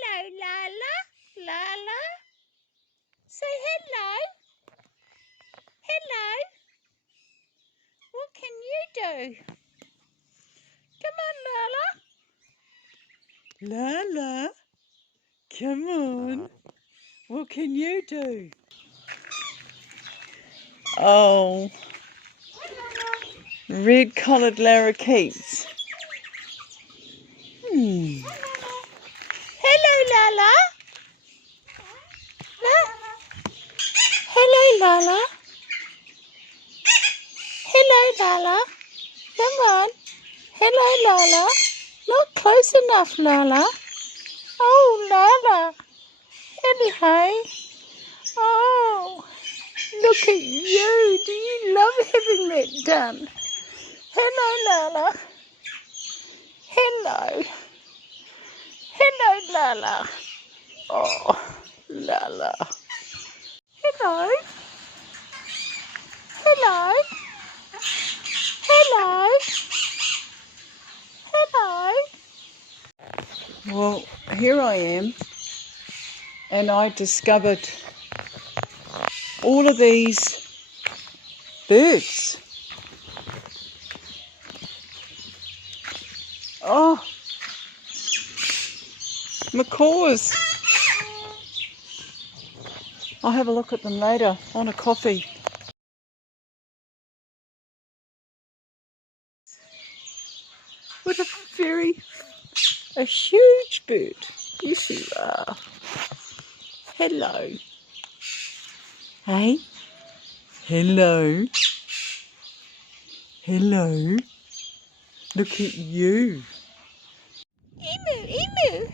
Hello, Lala. Lala. Say hello. Hello. What can you do? Come on, Lala. Lala. Come on. What can you do? Oh. Red-collared lorikeets. Hello, Lala. Hello, Lala. Hello, Lala. Come on. Hello, Lala. Not close enough, Lala. Oh, Lala. Hello. Oh, look at you. Do you love having that done? Hello, Lala. Hello. Hello, Lala. Oh, Lala. Hello. Hello. Hello. Hello. Well, here I am, and I discovered all of these birds. Oh, macaws. I'll have a look at them later on a coffee. What a huge bird. Yes, you are. Hello. Hey? Hello. Hello. Look at you. Emu, emu.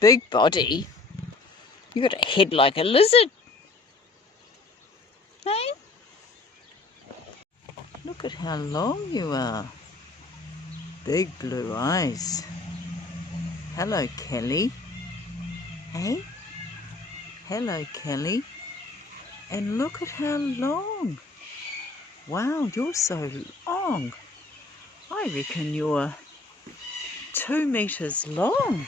Big body. You got a head like a lizard. Hey? Look at how long you are. Big blue eyes. Hello, Kelly. Hey? Hello, Kelly. And look at how long. Wow, you're so long. I reckon you're 2 meters long.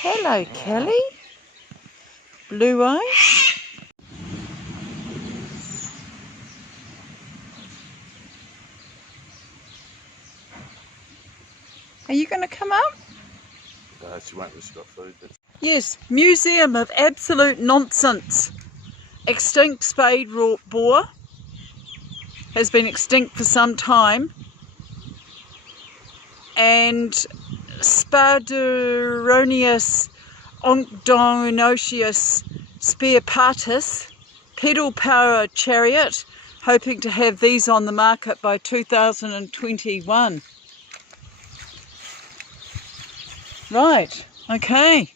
Hello, Kelly. Blue eyes. Are you going to come up? She won't, she's got food. Yes, Museum of Absolute Nonsense. Extinct spade boar. Has been extinct for some time. And Spaduronius oncdonosius spearpatus pedal power chariot, hoping to have these on the market by 2021. Right, okay.